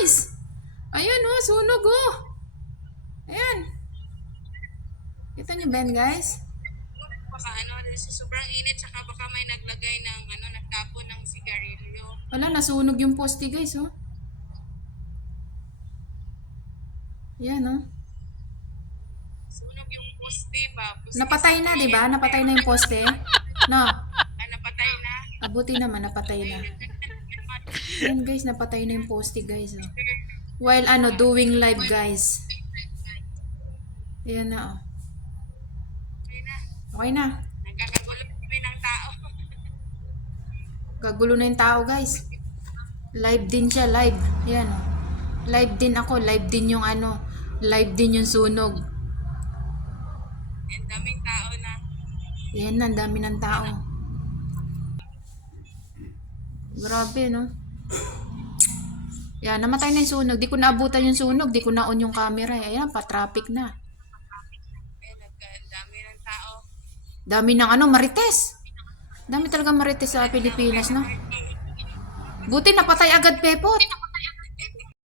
guys. Ayan oh, sunog oh. Ayan. Kita niyo ba yan, guys? Baka sa sobrang init, saka baka may naglagay ng nagtapon ng sigarilyo. Wala, nasunog yung poste guys oh. Ayan oh. Sunog yung poste ba? Napatay na, di ba? Napatay na yung poste. No. Napatay na. Abuti naman, napatay na. Ayan guys, napatay na yung poste guys oh. While doing live guys. Ayan na oh. Okay na. Okay na. Nagkakagulo kami ng tao. Gagulo na yung tao guys. Live din siya, live. Ayan oh. Live din ako, live din yung live din yung sunog. Ang daming tao na. Ayan na, ang dami ng tao. Grabe no. Yan, namatay na yung sunog. Di ko naabutan yung sunog. Di ko na-on yung camera. Ayan, pa-traffic na. Ang dami ng tao. Dami ng marites. Dami talaga marites sa Pilipinas, no? Buti napatay agad, Pepot.